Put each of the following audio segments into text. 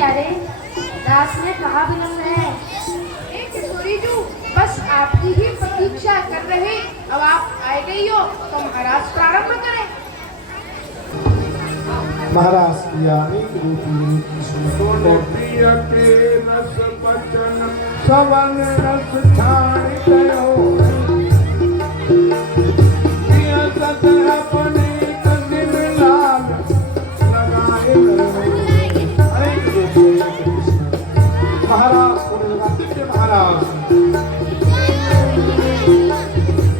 प्यारे, दास ने कहा विलम्ब है। किशोरी जी, बस आपकी ही प्रतीक्षा कर रहे। अब आप आए गई हो तो महाराज प्रारंभ करें। महाराज की अनेक रूपी प्रिय के रस बचन सवन रस छाण गयो प्रिय सतह अपने कदिन लाल लगाए अनेक रूपी महाराज दिव्य महाराज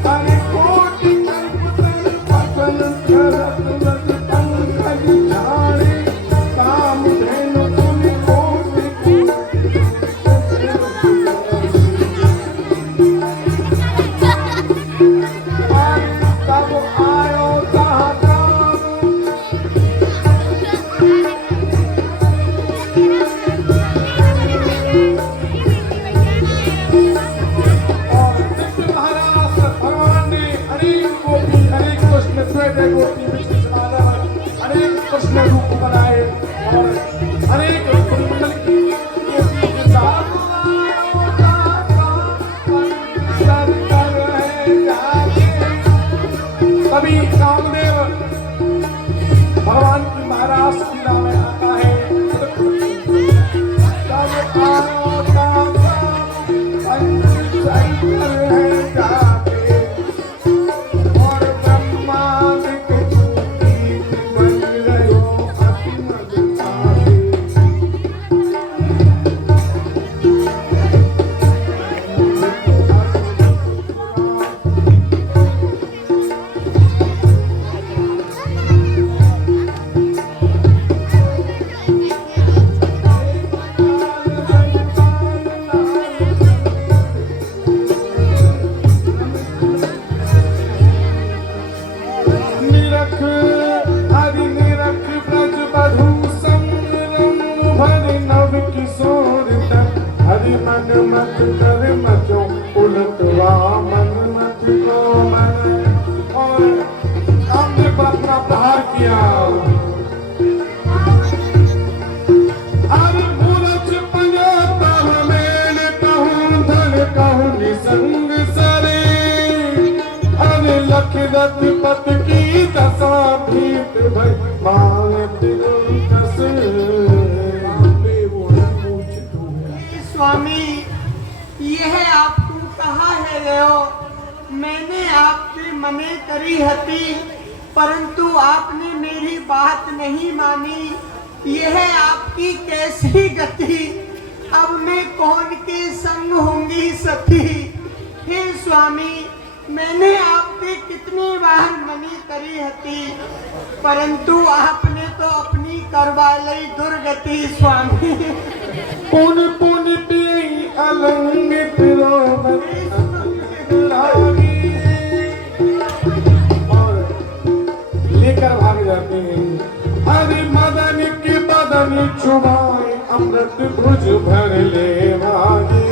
हरि कोटि कल्पतरु पतन खरत लग पंकज झाड़े कामधेनु तुनि कोटि तब आयो ताता अनेक कृष्ण रूप बनाए और अनेक मंडल की तभी कामदेव भगवान की महाराज लीला में आता है। तब आयो ताता पंचशंकर है जाके और ब्रह्मादिक गीत बन गयो अति मधुचारे। निरख हरि निरख ब्रज बधु संग रंग भर नव किशोर तन हरि मन मत कर मचो उलटवा मन मत को मन। और कामदेव पर अपना प्रहार किया। हरि मूरछ पंजो तव मेल कहूँ धन कहूँ निसंग सरे हरि लख रथ की दशा भीत भई मांगत दुर्दश। स्वामी, यह आपको कहा है गयो। मैंने आपसे मने करी हती, परंतु आपने मेरी बात नहीं मानी। यह आपकी कैसी गति? अब मैं कौन के संग होंगी सखी? हे स्वामी, मैंने आपसे कितनी बार मनी करी हती, परंतु आपने तो अपनी करवा ली दुर्गति। स्वामी, पुन पुन पियई अलंगित रोमत लागी। और लेकर भाग जाते हैं। हरि मदन के बदन चुबाए अमृत भुज भर ले भागी।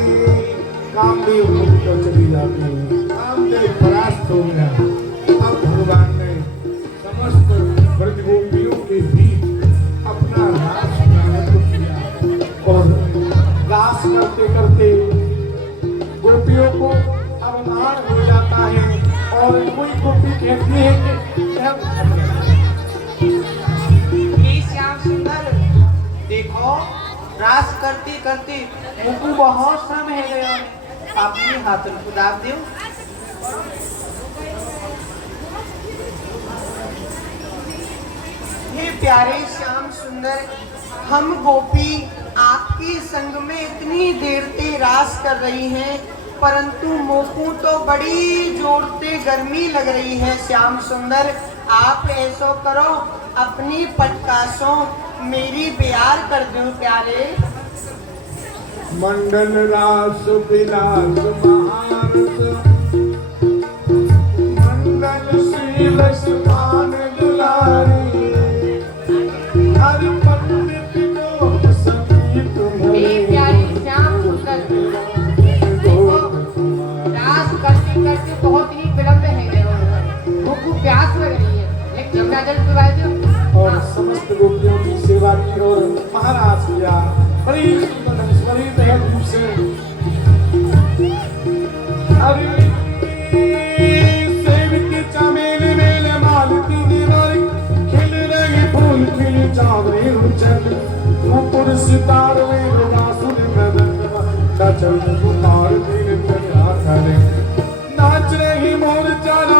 कामदेव मुक्त चली जाती है। कामदेव परास्त हो गया। अब भगवान ने समस्त ब्रजगोपियों के बीच अपना रास प्रारंभ किया और रास करते करते गोपियों को अवमान हो जाता है। और कोई गोपी कहती है कि हे श्याम सुंदर, देखो रास करते करते मुझको बहुत श्रम है गया। अपने हाथों को दाब दो। हे प्यारे श्याम सुंदर, हम गोपी आपके संग में इतनी देर से रास कर रही हैं, परंतु मोकू तो बड़ी जोर से गर्मी लग रही है। श्याम सुंदर, आप ऐसो करो, अपनी पटकासों मेरी बियार कर दो प्यारे। मंडन रास विलास महारस मंडल शील मान दुलारी। हरि पंडित को संगीत हे प्यारे श्याम सुंदर, देखो रास करते करते बहुत ही विलम्ब है। भूख प्यास लग रही है, लेकिन गंगा जल पिला दो। और समस्त गोपियों की सेवा की और महाराज किया। बड़ी सुंदर रूप से अरे सेब के चमेली मेले मालती दीवारी खिल रही फूल खिली चांदनी रुचन ऊपर सितार में बांसुरी मदन नचल उतार दिल तेरा करे नाच रही मोर चारा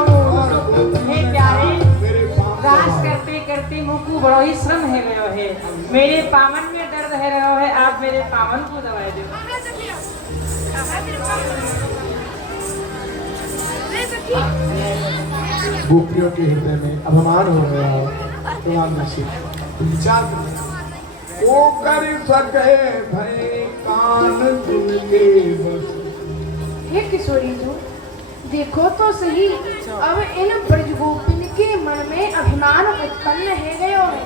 हे प्यारे रास करते करते मुकु बड़ो ही श्रम है रहो है मेरे पावन में दर्द है रहो है आप मेरे पावन को दवाई दो गोपियों के हृदय में अभिमान हो गया हो तुम्हारा नसीब विचार वो कर सके भय कान जिनके बस हे किशोरी जी देखो तो सही अब इन ब्रजगोपिन के मन में अभिमान उत्पन्न है गयो है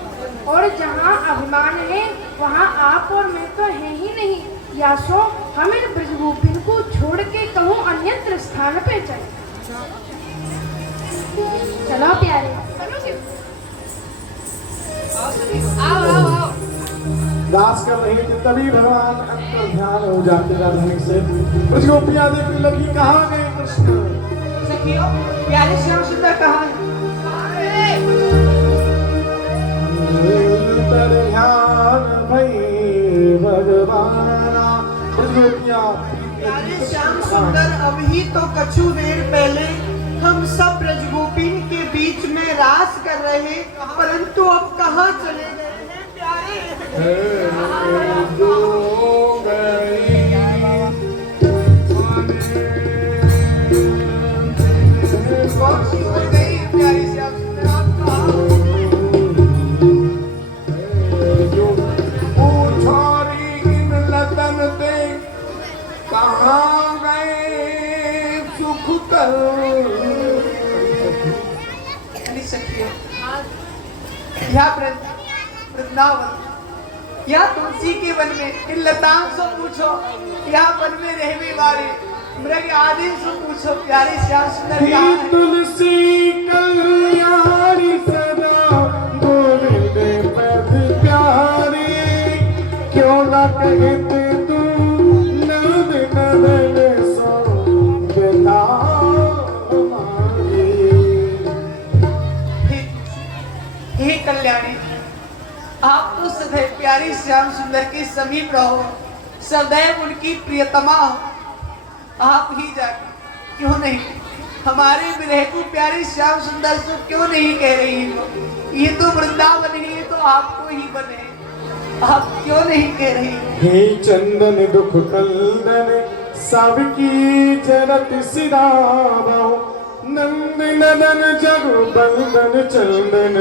और जहाँ अभिमान है वहाँ आप और मैं तो है ही नहीं या सो हम इन ब्रजगोपिन को छोड़ के कहूँ अन्यत्र स्थान पे चले चलो प्यारे आओ दास कर रही थी तभी भगवान अंतर ध्यान हो जाते राधानी से कुछ गोपियां देखने लगी कहाँ गए कृष्ण सखियों प्यारे श्याम सुंदर कहाँ है अंतर ध्यान भई भगवाना कुछ गोपियां प्यारे श्याम सुंदर अभी तो कछु देर पहले हम सब ब्रजगोपिन के बीच में रास कर रहे परंतु अब कहाँ चले गए हैं प्यारे कौन सी हो गई प्यारे श्याम सुंदर आप कहाँ कहाँ गए सुख कर सखिए या वृंदावन या तुलसी के वन में इन लताओं से पूछो या वन में रहने वाले मृग आदि से पूछो प्यारे श्याम सुंदर कहाँ है? तुलसी कल्याणी सदा गोविंद पद प्यारी क्यों न कहते तू नंद नंदन सो बिना हे कल्याणी आप तो सदैव प्यारी श्याम सुंदर के समीप रहो सदैव उनकी प्रियतमा हो आप ही जाके क्यों नहीं हमारे विरह को प्यारी श्याम सुंदर से क्यों नहीं कह रही हो ये तो वृंदावन ही है तो आपको ही बने आप क्यों नहीं कह रही हो हे चंदन दुख कंदन सबकी जरत सिरावो नंद नदन जग बंदन चंदन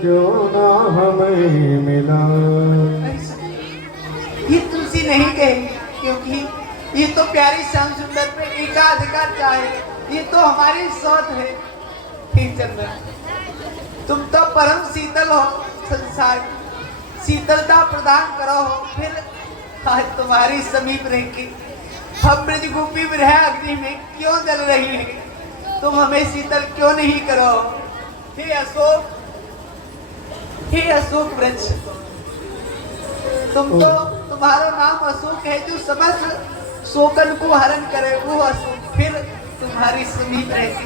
क्यों ना हमें मिला ये तुलसी नहीं कहेगी क्योंकि ये तो प्यारी श्याम सुंदर पे एकाधिकार चाहे ये तो हमारी सोच है हे चंदन तुम तो परम शीतल हो संसार की शीतलता प्रदान करो हो फिर आज तुम्हारी समीप रह के हम ब्रजगोपी विरह अग्नि में क्यों जल रही है तुम हमें शीतल क्यों नहीं करो हे अशोक वृक्ष तुम तो तुम्हारा नाम अशोक है जो समस्त शोकन को हरण करे वो अशोक फिर तुम्हारी समीप रहती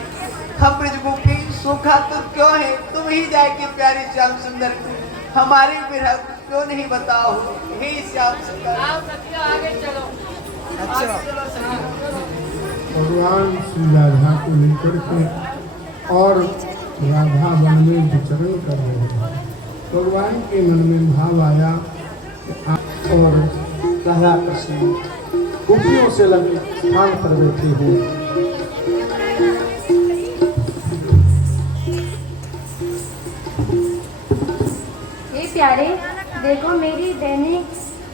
हम ब्रजगोपी सूखा तो क्यों है तुम ही जाके प्यारी श्याम सुंदर को हमारे विरह क्यों नहीं बताओ हे श्याम सुंदर आगे चलो भगवान श्री राधा को लेकर के और राधा वन में विचरण कर रहे हैं भगवान के मन में भाव आया और राधा कृष्ण गोपियों से लगे स्थान पर बैठे हुए हे प्यारे देखो मेरी बहनी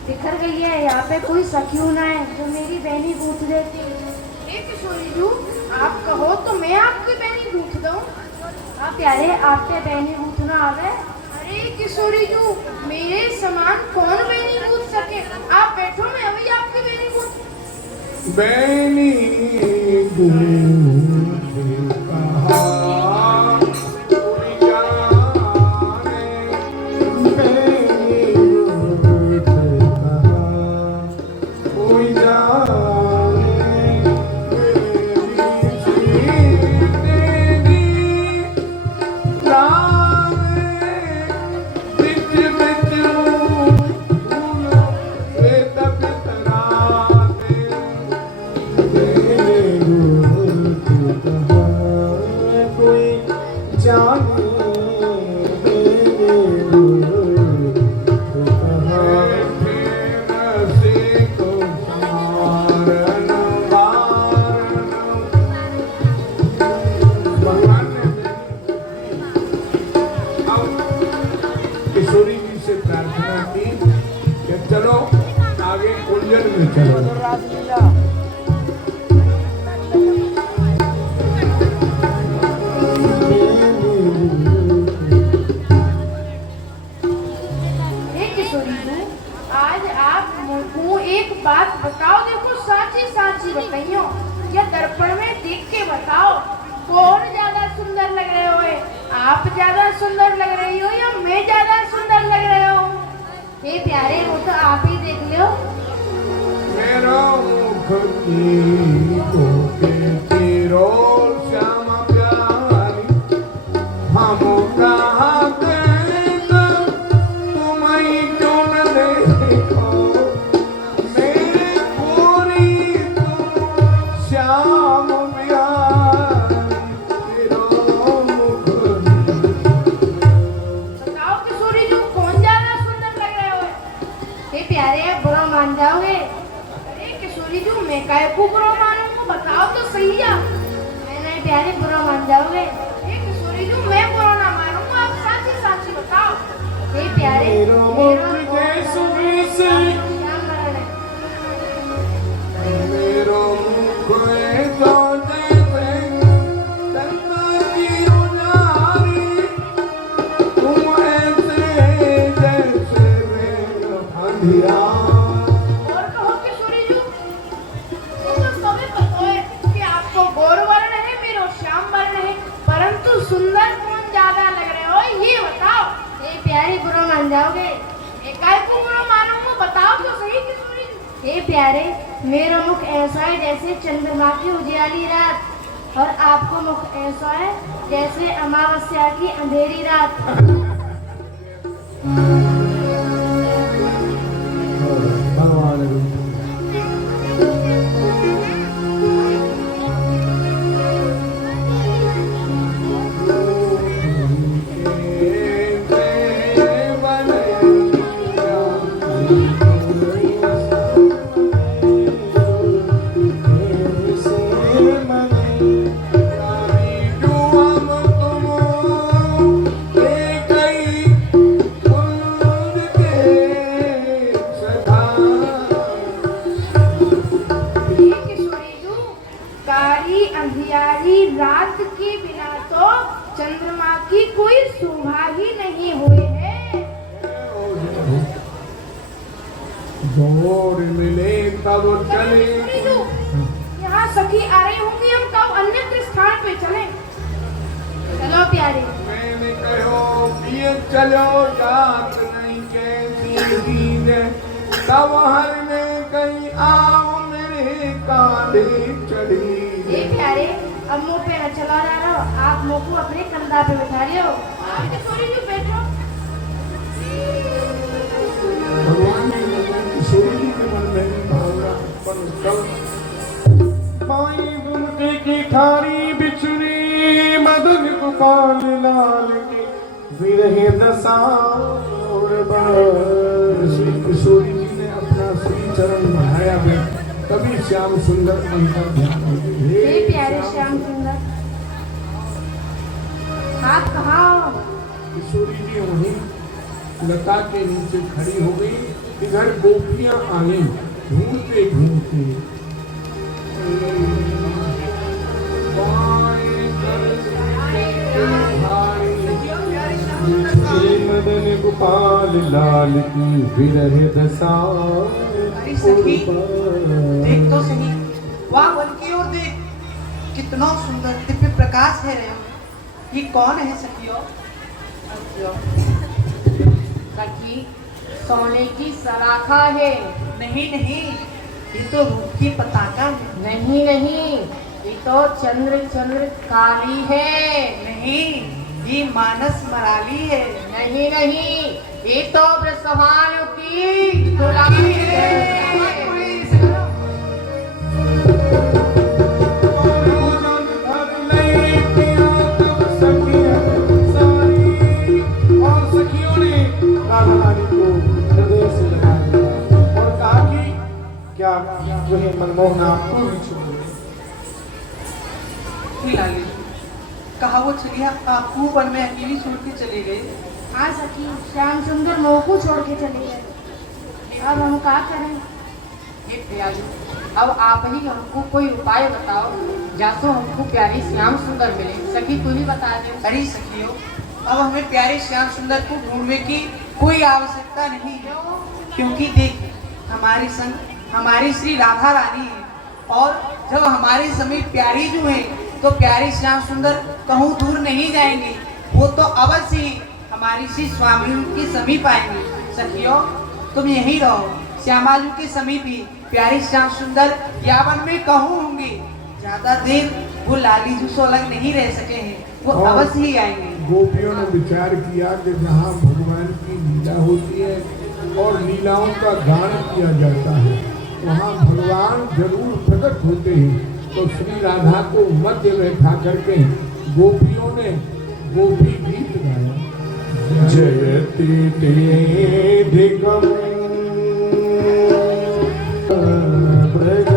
बिखर गई है यहाँ पे कोई सखी ना है जो मेरी बहनी गूंथ देती हे किशोरी जी आप कहो तो मैं आपकी बहनी गूंथ दूं आप प्यारे आपके बहनी गूंथना आ गए अरे किशोरी जी मेरे समान कौन बहनी गूंथ सके आप बैठो मैं अभी आपकी बहनी गूंथ बैनी चलो आगे कुंजन में चलो। आज आप मुझको एक बात बताओ, देखो साची साची बताइयो, या दर्पण में देख के बताओ कौन ज्यादा सुंदर लग रहे हो? आप ज्यादा सुंदर लग रही हो या मैं ज्यादा सुंदर लग रहे हो? ये प्यारे, वो तो आप ही देख लो। मेरा मुख की कोके रो श्यामा प्यारी, हम कहाँ देखो तुम ही क्यों न देखो, मेरे गोरी तुम श्याम प्यारी, तेरा मुख बताओ किशोरी जी, कौन ज्यादा सुंदर लग रहे हो? ये प्यारे, आप बुरा मान जाओगे। अरे किशोरी जी, मैं काय को बुरा मानूंगा? बताओ तो सही है। नहीं प्यारे, बुरा मान जाओगे। ये किशोरी जी, मैं बुरा ना मानूंगा, आप साची साची बताओ। ये प्यारे, मेरो मुख जैसुरी से क्या मरण है? मेरो मुख तो जैसे चंदा की उजारी, तुम ऐसे जैसे मेरा अंधियार। और कहो किशोरी जी, तो सभी पता है कि आपको गौर वर्ण है, मेरो श्याम वर्ण है, परंतु सुंदर कौन ज्यादा लग रहे हो ये बताओ। ये प्यारे, बुरा मान जाओगे। एकाएक को बुरा मानूंगा, बताओ तो सही किशोरी जी। ये प्यारे, मेरा मुख ऐसा है जैसे चंद्रमा की उजियाली रात, और आपको मुख ऐसा है जैसे अमावस्या की अंधेरी रात। भगवान अंधियारी रात के बिना तो चंद्रमा की कोई शोभा ही नहीं हुई है। जोर मिले तब चले। यहाँ सखी आ रही होंगी, हम कब अन्य स्थान पे चले। चलो प्यारे। मैंने कहो पिए चलो, जात नहीं कैसी चीज, तब हर में कहीं आओ मेरे कांधे चढ़ी। ये प्यारे, अब मुंह पे न चला जा रहा हो, आप मुंह को अपने कंधा पे बिठा रहे हो। आप किशोरी जी बैठो। भगवान किशोरी जी के मन में भावना उत्पन्न कर। पाई गुमटे की थारी बिछुरी, मदन गोपाल लाल के विरह दशा और बार। श्री किशोरी जी ने अपना श्री चरण बढ़ाया है, तभी श्याम सुंदर अंतर ध्यान होते। ये प्यारे श्याम सुंदर, आप कहाँ हो? किशोरी जी वहीं लता के नीचे खड़ी हो गई। इधर गोपियां आई ढूंढते ढूंढते। श्री मदन गोपाल लाल की विरह दशा। अरे सखी, देख तो सही, वाह वन की ओर देख, कितना सुंदर दिव्य प्रकाश है रे। ये कौन है सखियो? सखी, सोने की सलाखा है। नहीं नहीं, ये तो रूप की पताका है। नहीं नहीं, ये तो चंद्र काली है। नहीं, ये मानस मराली है। नहीं नहीं, ये तो ब्रसवान की गुलामी है। क्या जो है मनमोहन आपको भी छोड़े। लाली, कहा वो चलिए आपको वन में अकेली छोड़ के चले गए। हाँ सखी, श्याम सुंदर मोह को छोड़ के चले गए। अब हम क्या करें? हे प्यारी, अब आप ही हमको कोई उपाय बताओ, जासो हमको प्यारी श्याम सुंदर मिले। सखी तू ही बता दे। अरे सखियों, अब हमें प्यारे श्याम सुंदर को ढूंढने की कोई आवश्यकता नहीं है, क्योंकि देख हमारी श्री राधा रानी है, और जब हमारे समीप प्यारी जो है तो प्यारे श्याम सुंदर कहूँ दूर नहीं जाएंगे, वो तो अवश्य ही हमारी श्री स्वामी के समीप आएंगे। सखियों तुम यहीं रहो, श्यामालू के समीप ही प्यारे श्याम सुंदर यावन में कहूँ होंगे। ज्यादा देर वो लाली जू सोलंग नहीं रह सके हैं, वो अवश्य ही आएंगे। गोपियों ने विचार किया कि जहाँ भगवान की लीला होती है और लीलाओं का गान किया जाता है, वहाँ भगवान जरूर प्रकट होते हैं। तो श्री राधा को मध्य बैठा करके गोपियों ने गोपी गीत गाया। जयति तेधिकम ब्रज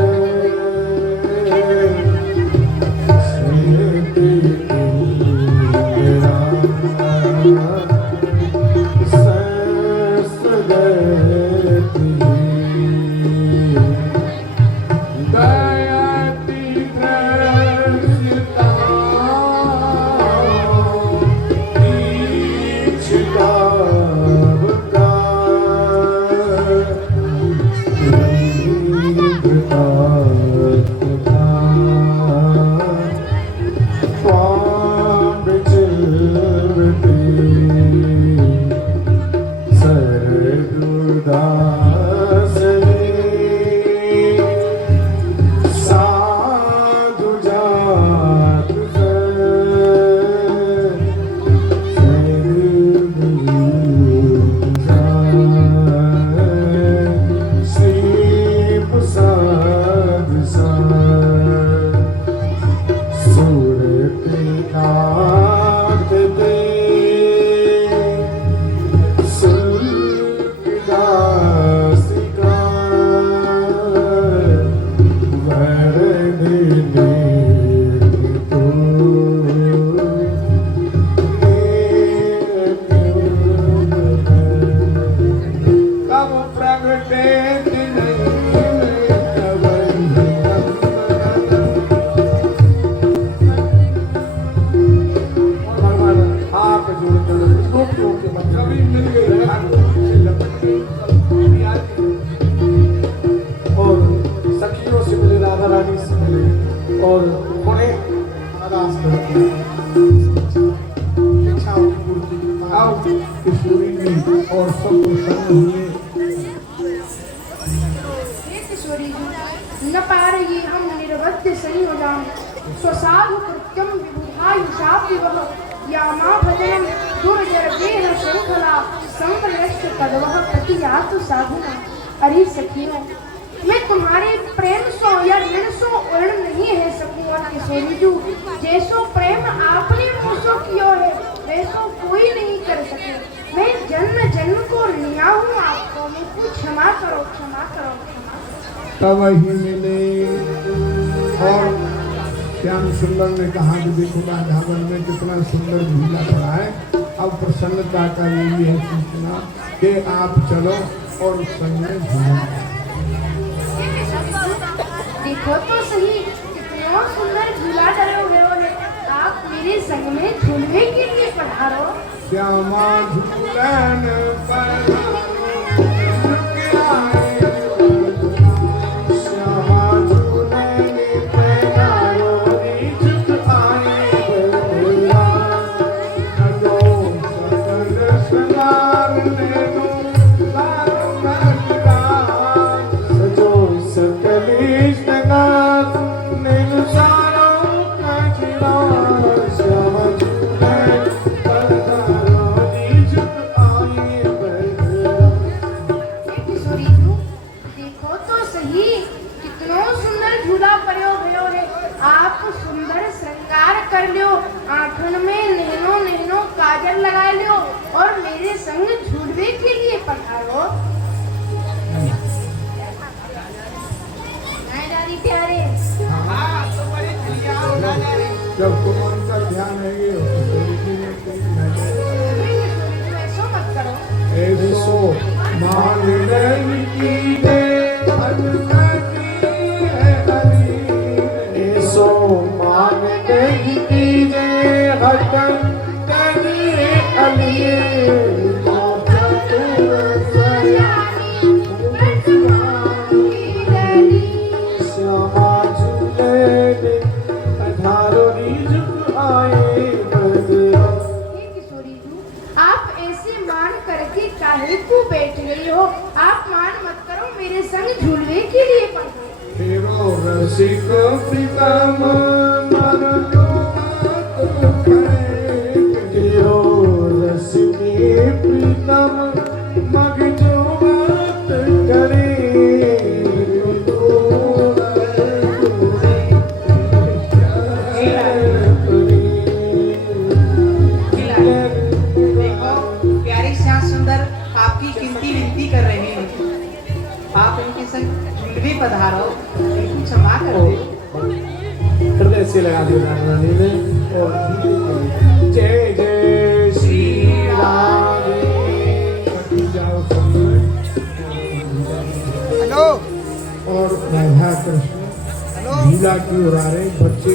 और सब प्रसन्न हुए। किशोरी जी, न पार ये हम निर्वध्य सही हो जाऊं, स्वसाधु कृत्यम विबुधायुषापि वह, यामा भजनम दुर्जरगेह शृंखला, संप्रलक्ष तद्वह प्रतियातु साधुना। अरे सखियों, मैं तुम्हारे प्रेम सो या ऋण सो उर्ण नहीं है सकूंगा किशोरी जी। जैसो प्रेम आपने मुझसे किया है, वैसो कोई नहीं कर सके। मैं जन्म जन्म को ऋणिया हूँ आपको, मुझको क्षमा करो, क्षमा करो, क्षमा करो। तब ही मिले और श्याम सुंदर ने कहा कि देखो राधावन में कितना सुंदर झूला पड़ा है। अब प्रसन्नता का यही है सूचना कि आप चलो और उस समय झूला। देखो तो सही, कितना सुंदर झूला डरे हुए हो, आप मेरे संग में झूलने के लिए पधारो। श्यामा झूलन पर कर लियो, आंखन में नैनो नैनो काजल लगा लियो और मेरे संग झूलने के लिए पधारो। नहीं प्यारे, जब तुम उनका ध्यान है ऐसो मत करो। ऐसो मान मेरे संग झूलवे के लिए पधारो। तेरो रसिक प्रीतम मन जो बात कहे, तेरो रसिक प्रीतम मग जो बात करे, देखो प्यारी श्याम सुंदर आपकी गिनती विनती कर रहे हैं, आप इनके संग झुलवे पधारो, इनको क्षमा कर दे। हृदय से लगा दिया रानी ने और जय जय श्री राधे। जाओ समय हेलो और राधा कृष्ण लीला की ओर आ रहे बच्चे